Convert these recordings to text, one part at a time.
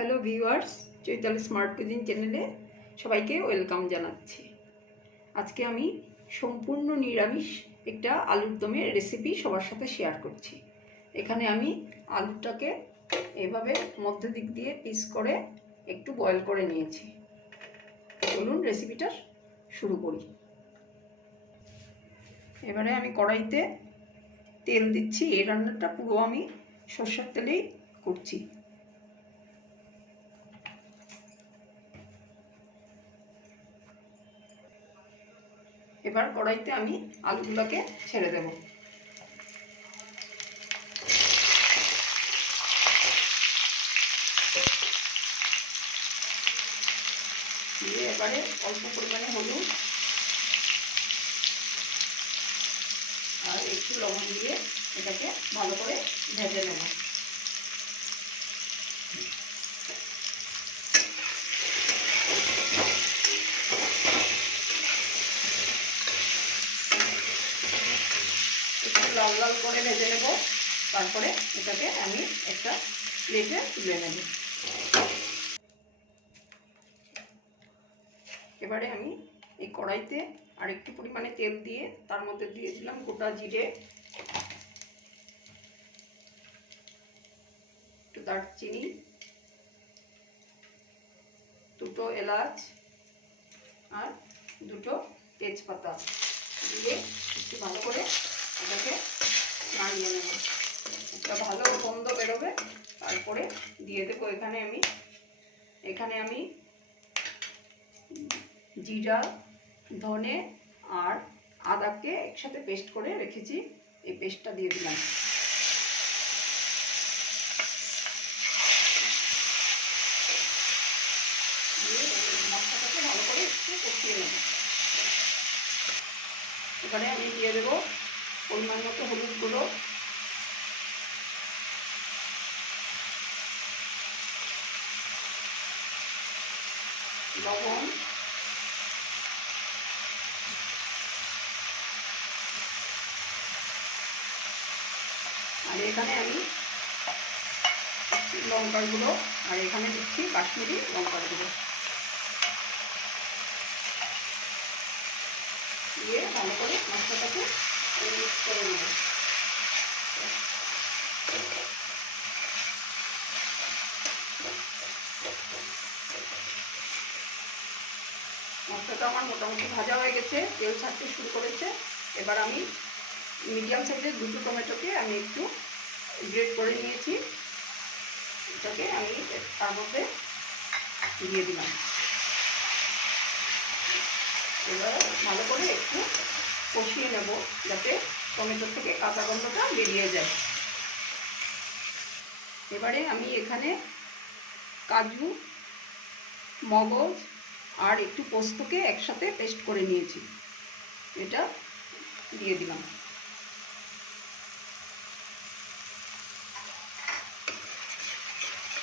Hello viewers, Chaitali smart cuisine চ্যানেলে সবাইকে welcome জানাচ্ছি। আজকে আমি সম্পূর্ণ নিরামিষ একটা আলুর দমের রেসিপি সবার সাথে শেয়ার করছি। এখানে আমি আলুটাকে এভাবে মধ্য দিক দিয়ে পিস করে একটু বয়েল করে নিয়েছি। চলুন রেসিপিটা শুরু করি। এবারে আমি কড়াইতে তেল দিচ্ছি। এই রান্নাটা পুরো আমি সরষের তেলেই করছি। এবার কড়াইতে আমি আলুগুলোকে ছেড়ে দেব। দিয়ে এবারে অল্প পরিমাণে হলুদ আর একটু লবণ দিয়ে এটাকে ভালো করে ভেজে নেব। একটু লাল লাল করে ভেজে নেব। তারপরে এটাকে আমি একটা প্লেটে তুলে নেব। এবারে আমি এই কড়াইতে আর একটু পরিমাণে তেল দিয়ে তার মধ্যে দিয়ে দিলাম গোটা জিরে, একটু দারচিনি, দুটো এলাচ আর দুটো তেজপাতা দিয়ে একটু ভালো করে এটাকে নাড়িয়ে নেব। একটা ভালো গন্ধ বেরোবে। তারপরে দিয়ে দেবো এখানে আমি জিরা, ধনে আর আদাকে একসাথে পেস্ট করে রেখেছি। এই পেস্টটা দিয়ে দিলাম। দিয়ে মশলাটাকে ভালো করে একটু কষিয়ে নেব। এবারে আমি দিয়ে দেবো পরিমাণ মতো হলুদ গুঁড়ো, লবণ, আর এখানে আমি লঙ্কার গুঁড়ো আর এখানে দিচ্ছি কাশ্মীরি লঙ্কার গুঁড়ো দিয়ে ভালো করে মশলাটাকে মিক্স করে নেব। মশলাটা আমার মোটামুটি ভাজা হয়ে গেছে, তেল ছাড়তে শুরু করেছে। এবার আমি মিডিয়াম সাইজের দুটো টমেটোকে আমি একটু গ্রেট করে নিয়েছি। এটাকে আমি তার মধ্যে দিয়ে দিলাম। এবার ভালো করে একটু কষিয়ে নেব যাতে টমেটোর থেকে কাঁচা গন্ধটা বেরিয়ে যায়। এবারে আমি এখানে কাজু, মগজ আর একটু পোস্তকে একসাথে পেস্ট করে নিয়েছি। এটা দিয়ে দিলাম।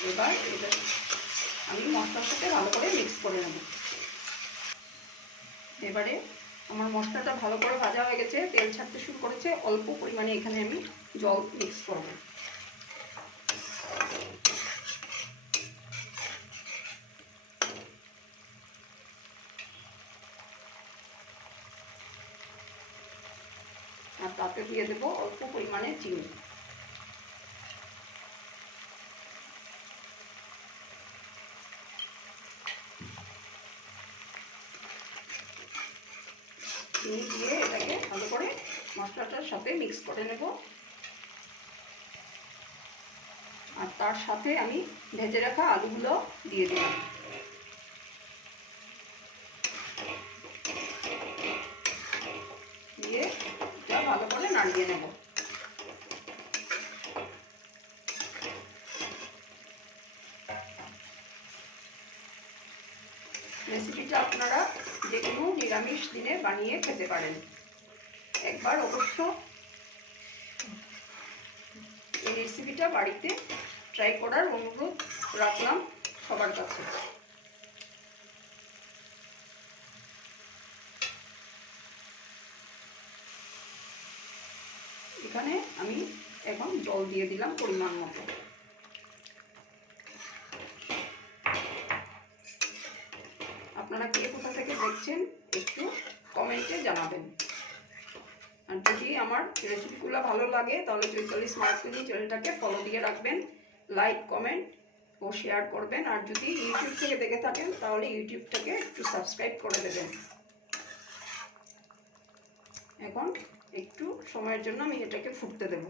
এবার এটা আমি মশলার সাথে ভালো করে মিক্স করে নেব। এবারে আমার মশলাটা ভালো করে ভাজা হয়ে গেছে, তেল ছাড়তে শুরু করেছে। অল্প পরিমাণে এখানে আমি জল মিক্স করব। আর তাতে দিয়ে দেবো অল্প পরিমাণে চিনি। চিনি দিয়ে এটাকে ভালো করে মশলাটার সাথে মিক্স করে নেব। আর তার সাথে আমি ভেজে রাখা আলুগুলো দিয়ে দিলাম। দিয়ে এটা ভালো করে নাড়িয়ে নেব। রেসিপিটা আপনারা যে কোনো নিরামিষ দিনে বানিয়ে খেতে পারেন। একবার অবশ্য এই রেসিপিটা বাড়িতে ট্রাই করার অনুরোধ রাখলাম সবার কাছে। এখানে আমি এখন জল দিয়ে দিলাম পরিমাণ মতো। আপনারা কে কোথা থেকে দেখছেন একটু কমেন্টে জানাবেন। আর যদি আমার রেসিপিগুলো ভালো লাগে তাহলে চৈতালি স্মার্ট কুজিন চ্যানেলটাকে ফলো দিয়ে রাখবেন, লাইক কমেন্ট ও শেয়ার করবেন। আর যদি ইউটিউব থেকে দেখে থাকেন তাহলে ইউটিউবটাকে একটু সাবস্ক্রাইব করে দেবেন। এখন একটু সময়ের জন্য আমি এটাকে ফুটতে দেব।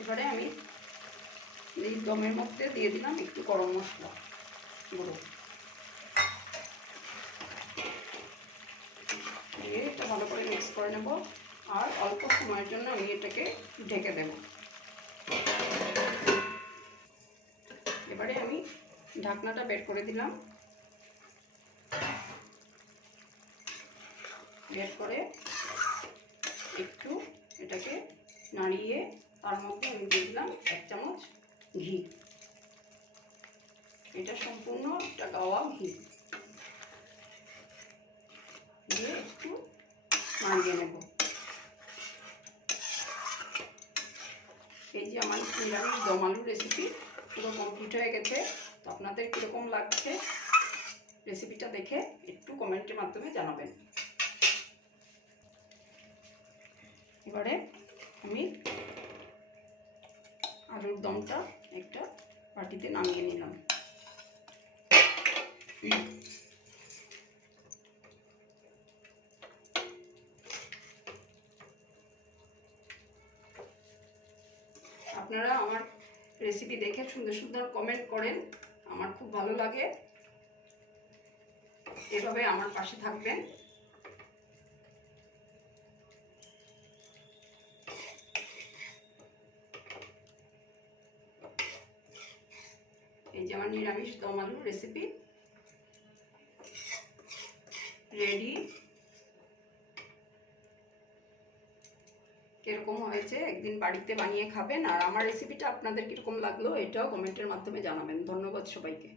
এবারে আমি এই দমের মধ্যে দিয়ে দিলাম একটু গরম মশলা গুঁড়ো, দিয়ে এটা ভালো করে মিক্স করে নেব। আর অল্প সময়ের জন্য আমি এটাকে ঢেকে দেব। এবারে আমি ঢাকনাটা বের করে দিলাম। বের করে একটু এটাকে নাড়িয়ে তার মধ্যে আমি দিয়ে দিলাম 1 চামচ ঘি। এটা সম্পূর্ণ একটা গাওয়া ঘি দিয়ে একটু নাড়িয়ে নেব। এই যে আমার নিরামিষ দম আলুর রেসিপি পুরো কমপ্লিট হয়ে গেছে। তো আপনাদের কীরকম লাগছে রেসিপিটা দেখে একটু কমেন্টের মাধ্যমে জানাবেন। এবারে আমি আলুর দমটা একটা বাটিতে নামিয়ে নিলাম। আপনারা আমার রেসিপি দেখে সুন্দর সুন্দর কমেন্ট করেন, আমার খুব ভালো লাগে। এভাবে আমার পাশে থাকবেন। এই যে আমার নিরামিষ দম আলুর রেসিপি রেডি। কিরকম হয়েছে একদিন বাড়িতে বানিয়ে খাবেন। আর আমার রেসিপিটা আপনাদের কিরকম লাগলো এটাও কমেন্টের মাধ্যমে জানাবেন। ধন্যবাদ সবাইকে।